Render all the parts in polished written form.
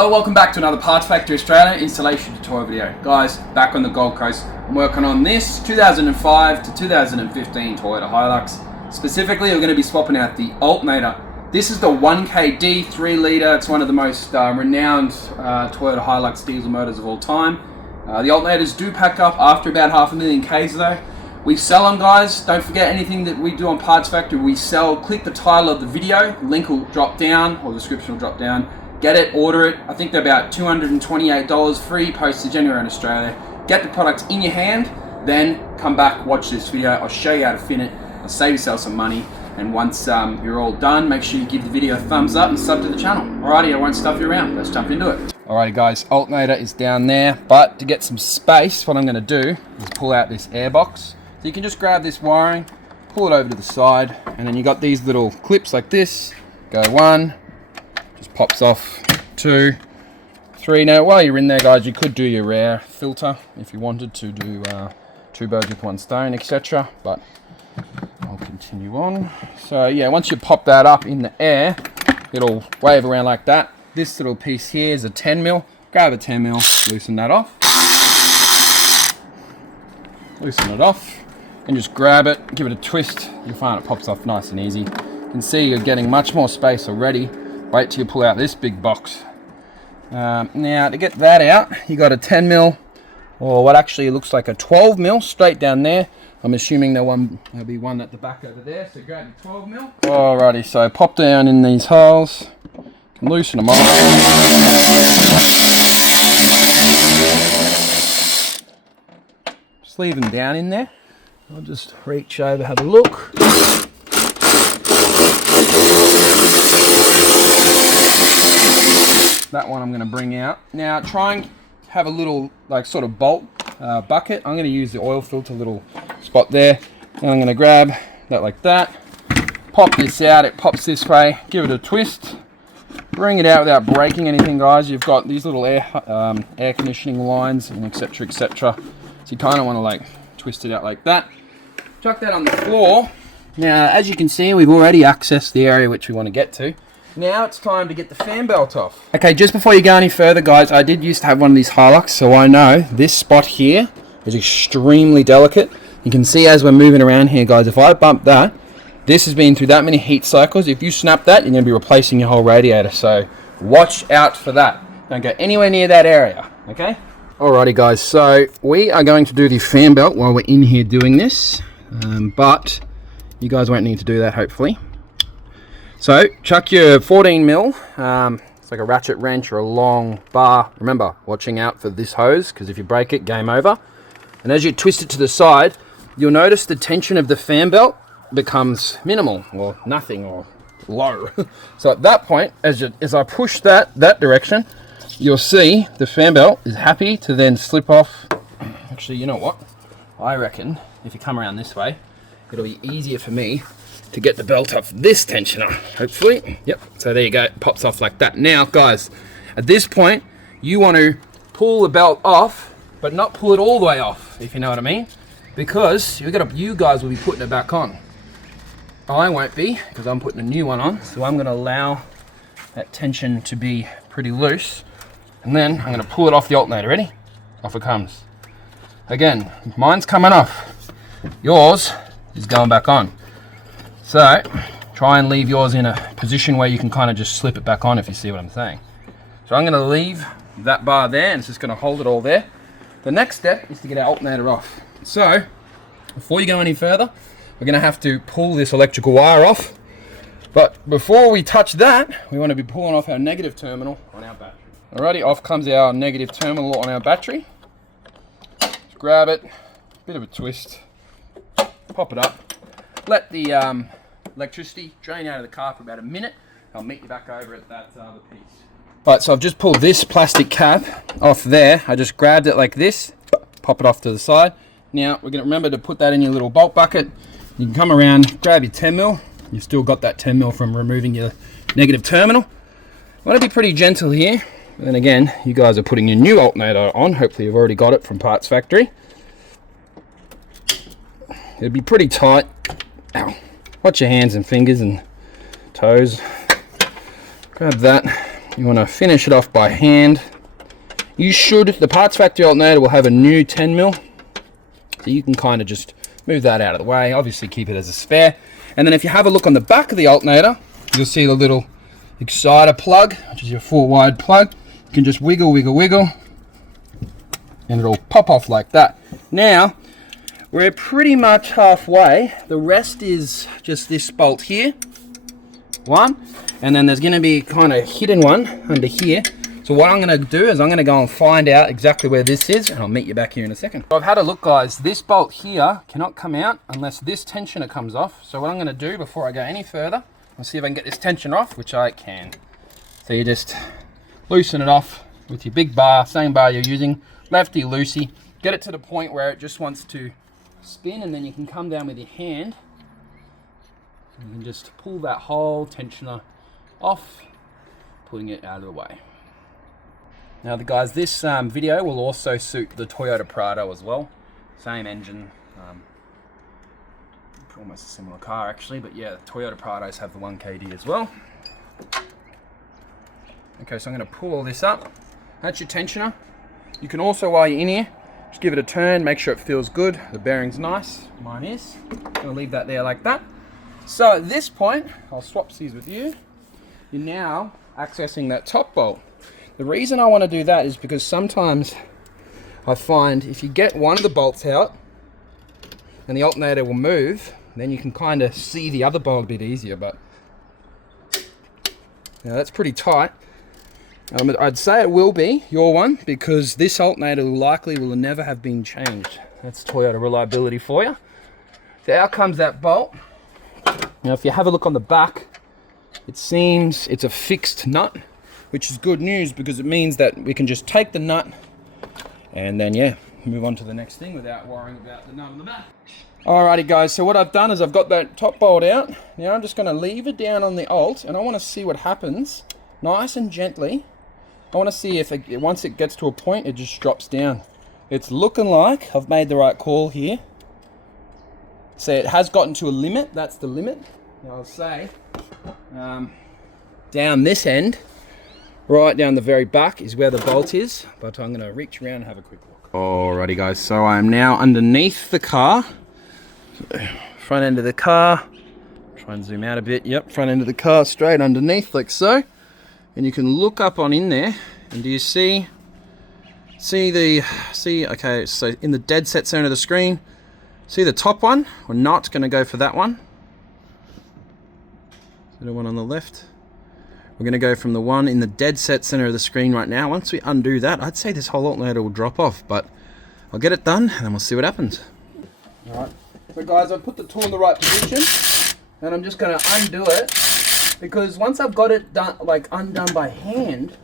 Hello, welcome back to another Parts Factory Australia installation tutorial video. Guys, back on the Gold Coast, I'm working on this 2005 to 2015 Toyota Hilux. Specifically, we're going to be swapping out the alternator. This is the 1KD 3-litre. It's one of the most renowned Toyota Hilux diesel motors of all time. The alternators do pack up after about 500,000 Ks though. We sell them, guys. Don't forget anything that we do on Parts Factory, we sell. Click the title of the video, link will drop down, or the description will drop down. Get it, order it. I think they're about $228, free postage anywhere in Australia. Get the products in your hand, then come back, watch this video. I'll show you how to fit it. I'll save yourself some money. And once you're all done, make sure you give the video a thumbs up and sub to the channel. Alrighty, I won't stuff you around. Let's jump into it. Alrighty guys, alternator is down there, but to get some space, what I'm gonna do is pull out this airbox. So you can just grab this wiring, pull it over to the side, and then you got these little clips like this. Go one, just pops off, 2, 3. Now while you're in there, guys, you could do your air filter if you wanted to do 2 birds with 1 stone, etc. But I'll continue on. So yeah, once you pop that up in the air, it'll wave around like that. This little piece here is a 10mm. Grab a 10mm, loosen that off. Loosen it off, and just grab it, give it a twist. You'll find it pops off nice and easy. You can see you're getting much more space already. Wait till you pull out this big box. Now to get that out, you got a 10mm, or what actually looks like a 12mm straight down there. I'm assuming there'll be one at the back over there, so grab your 12mm. Alrighty, so pop down in these holes, you can loosen them off. Just leave them down in there. I'll just reach over, have a look. That one I'm going to bring out. Now try and have a little like sort of bolt bucket. I'm going to use the oil filter little spot there. And I'm going to grab that like that. Pop this out. It pops this way. Give it a twist. Bring it out without breaking anything, guys. You've got these little air conditioning lines and etc, etc. So you kind of want to like twist it out like that. Chuck that on the floor. Now as you can see, we've already accessed the area which we want to get to. Now it's time to get the fan belt off. Okay, just before you go any further, guys, I did used to have one of these Hilux, so I know this spot here is extremely delicate. You can see as we're moving around here, guys, if I bump that, this has been through that many heat cycles. If you snap that, you're going to be replacing your whole radiator, so watch out for that. Don't go anywhere near that area, okay? Alrighty, guys, so we are going to do the fan belt while we're in here doing this, but you guys won't need to do that, hopefully. So chuck your 14mm, it's like a ratchet wrench or a long bar. Remember, watching out for this hose, because if you break it, game over. And as you twist it to the side, you'll notice the tension of the fan belt becomes minimal, or nothing, or low. So at that point, as I push that direction, you'll see the fan belt is happy to then slip off. Actually, you know what? I reckon if you come around this way, it'll be easier for me to get the belt off this tensioner, hopefully. Yep, so there you go, it pops off like that. Now guys, at this point you want to pull the belt off, but not pull it all the way off, if you know what I mean, because you guys will be putting it back on. I won't be, because I'm putting a new one on, so I'm going to allow that tension to be pretty loose, and then I'm going to pull it off the alternator. Ready? Off it comes. Again, mine's coming off, yours is going back on. So try and leave yours in a position where you can kind of just slip it back on, if you see what I'm saying. So I'm going to leave that bar there, and it's just going to hold it all there. The next step is to get our alternator off. So before you go any further, we're going to have to pull this electrical wire off. But before we touch that, we want to be pulling off our negative terminal on our battery. Alrighty, off comes our negative terminal on our battery. Just grab it, bit of a twist, pop it up, let the electricity drain out of the car for about a minute. I'll meet you back over at that other piece. Right, so I've just pulled this plastic cap off there. I just grabbed it like this, pop it off to the side. Now we're going to remember to put that in your little bolt bucket. You can come around, grab your 10mm. You've still got that 10mm from removing your negative terminal. I want to be pretty gentle here. And then again, you guys are putting your new alternator on. Hopefully you've already got it from Parts Factory. It'd be pretty tight. Ow. Watch your hands and fingers and toes. Grab that. you want to finish it off by hand. You should, the Parts Factory alternator will have a new 10mm, so you can kind of just move that out of the way. Obviously keep it as a spare. And then if you have a look on the back of the alternator, you'll see the little exciter plug, which is your 4-wide plug. You can just wiggle, wiggle, wiggle, and it'll pop off like that. Now, we're pretty much halfway. The rest is just this bolt here, one, and then there's going to be kind of hidden one under here. So what I'm going to do is I'm going to go and find out exactly where this is, and I'll meet you back here in a second. So I've had a look, guys. This bolt here cannot come out unless this tensioner comes off. So what I'm going to do before I go any further, I'll see if I can get this tension off, which I can. So you just loosen it off with your big bar, same bar you're using, lefty loosey, get it to the point where it just wants to spin, and then you can come down with your hand and you can just pull that whole tensioner off, pulling it out of the way. Now guys, this video will also suit the Toyota Prado as well. Same engine, almost a similar car actually, but yeah, the Toyota Prados have the 1KD as well. Okay, so I'm going to pull all this up. That's your tensioner. You can also, while you're in here, just give it a turn, make sure it feels good. The bearing's nice, mine is. I'm going to leave that there like that. So at this point, I'll swap these with you. You're now accessing that top bolt. The reason I want to do that is because sometimes I find if you get one of the bolts out and the alternator will move, then you can kind of see the other bolt a bit easier, but now that's pretty tight. I'd say it will be your one because this alternator likely will never have been changed. That's Toyota reliability for you. So out comes that bolt. Now if you have a look on the back, it seems it's a fixed nut, which is good news because it means that we can just take the nut and then yeah, move on to the next thing without worrying about the nut on the back. Alrighty guys, so what I've done is I've got that top bolt out. Now I'm just going to leave it down on the alt and I want to see what happens nice and gently. I want to see if once it gets to a point, it just drops down. It's looking like I've made the right call here. So it has gotten to a limit. That's the limit. Now I'll say down this end, right down the very back is where the bolt is. But I'm going to reach around and have a quick look. Alrighty guys, so I am now underneath the car. Front end of the car. Try and zoom out a bit. Yep, front end of the car straight underneath like so. And you can look up on in there, and do you see, okay, so in the dead set center of the screen, see the top one? We're not going to go for that one. So the one on the left. We're going to go from the one in the dead set center of the screen right now. Once we undo that, I'd say this whole alternator will drop off, but I'll get it done, and then we'll see what happens. Alright, so guys, I've put the tool in the right position, and I'm just going to undo it. Because once I've got it done, like undone by hand,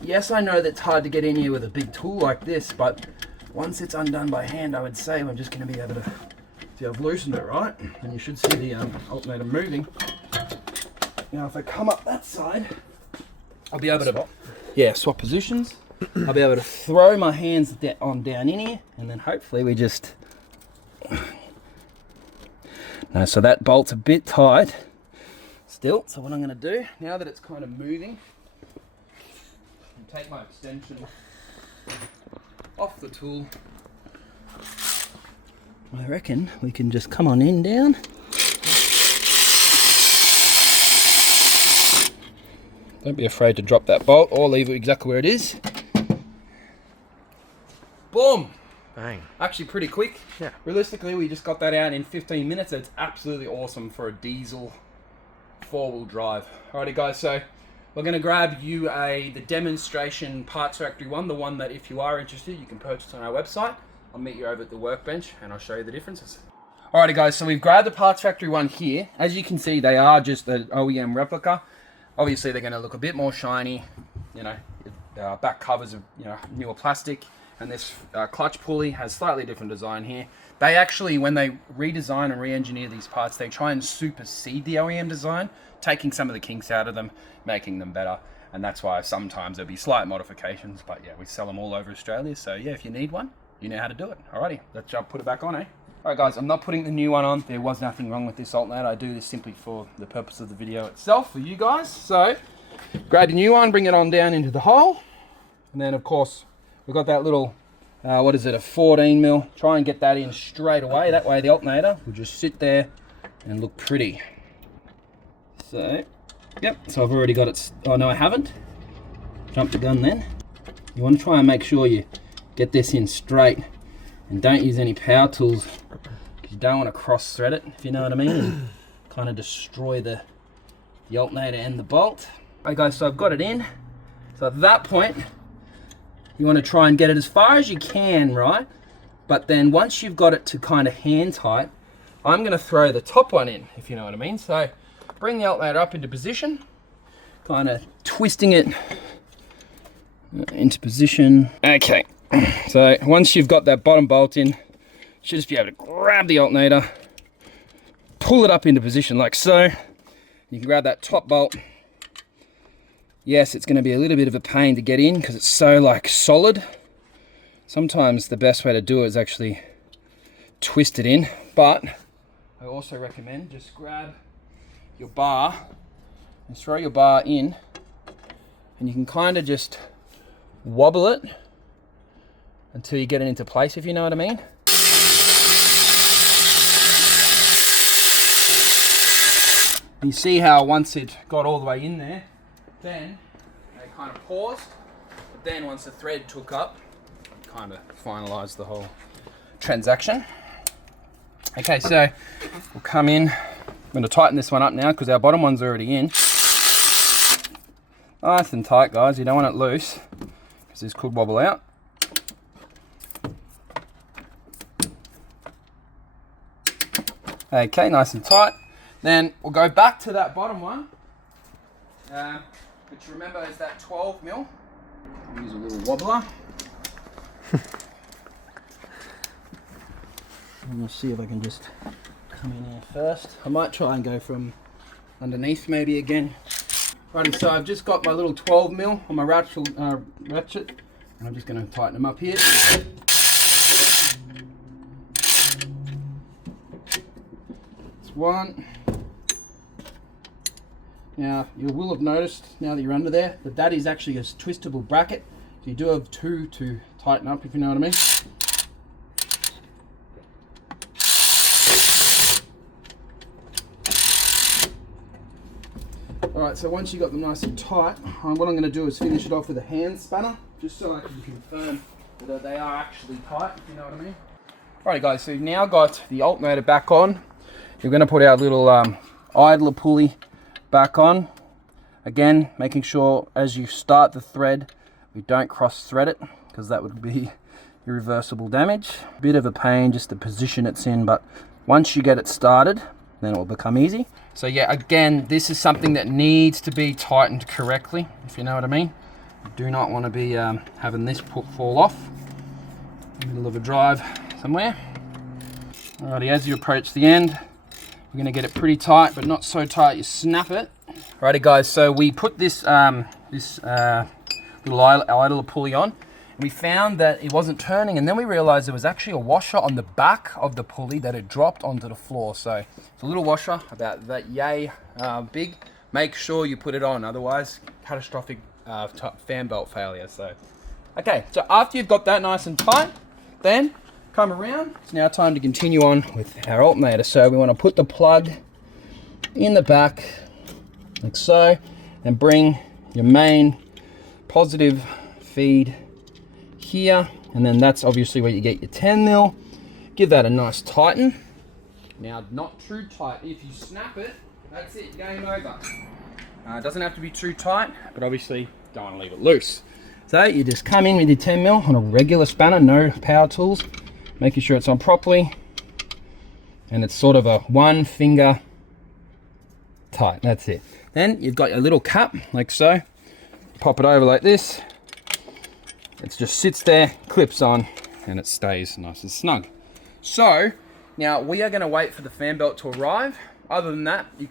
yes, I know that's hard to get in here with a big tool like this, but once it's undone by hand, I would say I'm just going to be able to see I've loosened it, right? And you should see the alternator moving. Now, if I come up that side, I'll be able to swap positions. I'll be able to throw my hands down in here, and then hopefully we just. No, so that bolt's a bit tight. Still, so what I'm going to do, now that it's kind of moving, take my extension off the tool. I reckon we can just come on in down. Don't be afraid to drop that bolt or leave it exactly where it is. Boom! Bang. Actually pretty quick. Yeah. Realistically, we just got that out in 15 minutes. It's absolutely awesome for a diesel 4-wheel drive. Alrighty guys, so we're going to grab you the demonstration Parts Factory one, the one that if you are interested you can purchase on our website. I'll meet you over at the workbench and I'll show you the differences. Alrighty guys, so we've grabbed the Parts Factory one here. As you can see, they are just an OEM replica. Obviously they're going to look a bit more shiny, you know, back covers of newer plastic, and this clutch pulley has slightly different design here. They actually, when they redesign and re-engineer these parts, they try and supersede the OEM design, taking some of the kinks out of them, making them better. And that's why sometimes there'll be slight modifications, but yeah, we sell them all over Australia. So yeah, if you need one, you know how to do it. Alrighty, let's put it back on, eh? Alright guys, I'm not putting the new one on. There was nothing wrong with this alternator. I do this simply for the purpose of the video itself, for you guys. So, grab your new one, bring it on down into the hole. And then of course, we've got that little, what is it, a 14 mil. Try and get that in straight away. That way the alternator will just sit there and look pretty. So, yep, so I've already got it. Oh no, I haven't. Jumped the gun then. You want to try and make sure you get this in straight and don't use any power tools, because you don't want to cross thread it, if you know what I mean, and kind of destroy the alternator and the bolt. Okay guys, so I've got it in. So at that point, you want to try and get it as far as you can, right? But then once you've got it to kind of hand tight, I'm going to throw the top one in, if you know what I mean. So bring the alternator up into position, kind of twisting it into position. Okay, so once you've got that bottom bolt in, you should just be able to grab the alternator, pull it up into position like so. You can grab that top bolt. Yes, it's going to be a little bit of a pain to get in because it's so like solid. Sometimes the best way to do it is actually twist it in, but I also recommend just grab your bar and throw your bar in, and you can kind of just wobble it until you get it into place, if you know what I mean. You see how once it got all the way in there, then they kind of paused, but then once the thread took up, kind of finalized the whole transaction. Okay, so we'll come in. I'm going to tighten this one up now because our bottom one's already in. Nice and tight, guys. You don't want it loose because this could wobble out. Okay, nice and tight. Then we'll go back to that bottom one, which remember is that 12 mil. Use a little wobbler. And we'll see if I can just come in here first. I might try and go from underneath maybe again. Righty, so I've just got my little 12 mil on my ratchet, and I'm just going to tighten them up here. It's one. Now, you will have noticed, now that you're under there, that that is actually a twistable bracket. So you do have two to tighten up, if you know what I mean. Alright, so once you've got them nice and tight, what I'm going to do is finish it off with a hand spanner, just so I can confirm that they are actually tight, if you know what I mean. Alright guys, so you've now got the alternator back on. You're going to put our little idler pulley back on. Again, making sure as you start the thread, we don't cross thread it, because that would be irreversible damage. A bit of a pain just the position it's in, but once you get it started, then it will become easy. So yeah, again, this is something that needs to be tightened correctly, if you know what I mean. You do not want to be having this fall off in the middle of a drive somewhere. Alrighty, as you approach the end, you're going to get it pretty tight, but not so tight you snap it. Alrighty guys, so we put this little idler pulley on, and we found that it wasn't turning, and then we realized there was actually a washer on the back of the pulley that had dropped onto the floor. So it's a little washer about that yay big. Make sure you put it on, otherwise catastrophic fan belt failure. So okay, so after you've got that nice and tight, then come around. It's now time to continue on with our alternator. So we want to put the plug in the back like so, and bring your main positive feed here, and then that's obviously where you get your 10 mil. Give that a nice tighten. Now, not too tight. If you snap it, that's it, game over. It doesn't have to be too tight, but obviously don't want to leave it loose. So you just come in with your 10 mil on a regular spanner, no power tools, making sure it's on properly, and it's sort of a one finger tight. That's it. Then you've got your little cap like so. Pop it over like this. It just sits there, clips on, and it stays nice and snug. So now we are going to wait for the fan belt to arrive. Other than that, you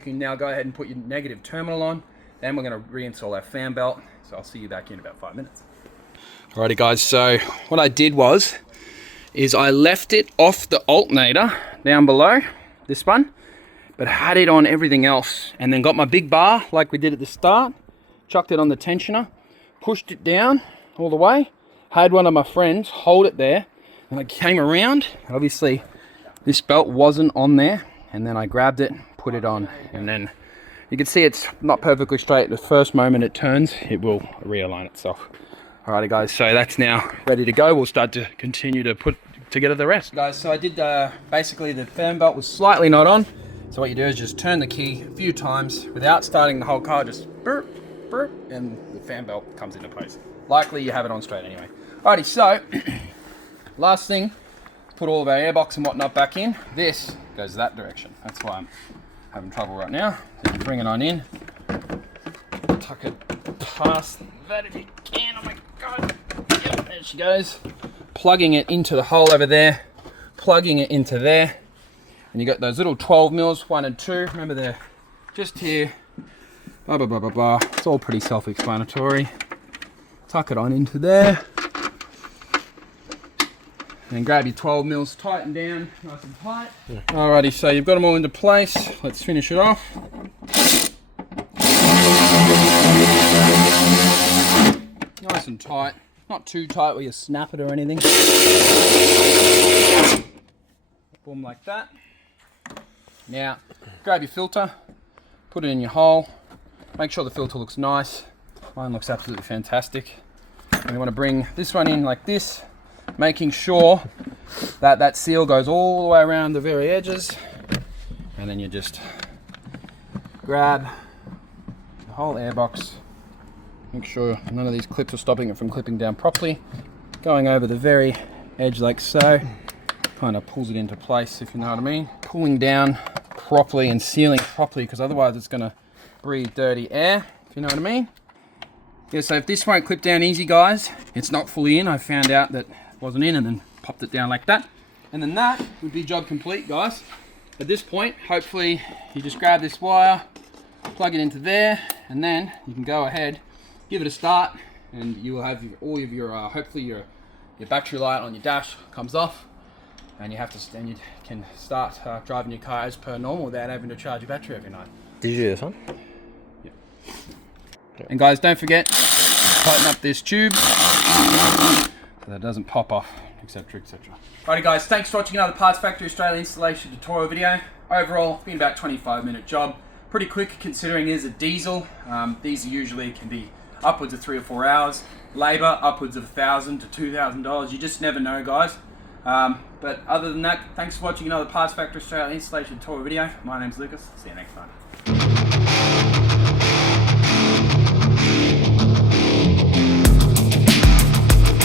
can now go ahead and put your negative terminal on. Then we're going to reinstall our fan belt. So I'll see you back in about 5 minutes. Alrighty guys, so what I did is I left it off the alternator down below, this one. but had it on everything else, and then got my big bar like we did at the start, chucked it on the tensioner, pushed it down all the way, had one of my friends hold it there, and I came around, and obviously this belt wasn't on there, and then I grabbed it, put it on, and then you can see it's not perfectly straight. The first moment it turns, it will realign itself. Alrighty guys, so that's now ready to go. We'll start to continue to put together the rest. Guys, so I did, basically the fan belt was slightly not on. So what you do is just turn the key a few times without starting the whole car, just burp, burp, and the fan belt comes into place. Likely you have it on straight anyway. Alrighty, so last thing, put all of our airbox and whatnot back in. This goes that direction. That's why I'm having trouble right now. So you bring it on in, tuck it past that if you can. Oh my god, yep, there she goes. Plugging it into the hole over there, plugging it into there, and you got those little 12 mils, 1 and 2. Remember they're just here. Blah blah blah blah blah. It's all pretty self-explanatory. Tuck it on into there, and grab your 12 mils, tighten down nice and tight. Yeah. Alrighty, so you've got them all into place. Let's finish it off. Nice and tight, not too tight where you snap it or anything. Boom, like that. Now, grab your filter, put it in your hole. Make sure the filter looks nice. Mine looks absolutely fantastic. And you want to bring this one in like this, making sure that that seal goes all the way around the very edges. And then you just grab the whole airbox. Make sure none of these clips are stopping it from clipping down properly. Going over the very edge like so. Kind of pulls it into place, if you know what I mean. Pulling down properly and sealing properly, because otherwise it's going to breathe dirty air, if you know what I mean. Yeah, so if this won't clip down easy, guys, it's not fully in. I found out that it wasn't in and then popped it down like that. And then that would be job complete, guys. At this point, hopefully you just grab this wire, plug it into there, and then you can go ahead, give it a start, and you will have all of your, hopefully your battery light on your dash comes off, and you can start driving your car as per normal without having to charge your battery every night. Did you do this one? Yeah. And guys, don't forget, tighten up this tube so that it doesn't pop off, etc, etc. Alrighty guys, thanks for watching another Parts Factory Australia installation tutorial video. Overall, it's been about 25-minute job. Pretty quick considering it is a diesel. These usually can be upwards of 3 or 4 hours. Labour, upwards of $1,000 to $2,000. You just never know, guys. But other than that, thanks for watching another Parts Factory Australia installation tutorial video. My name's Lucas. See you next time.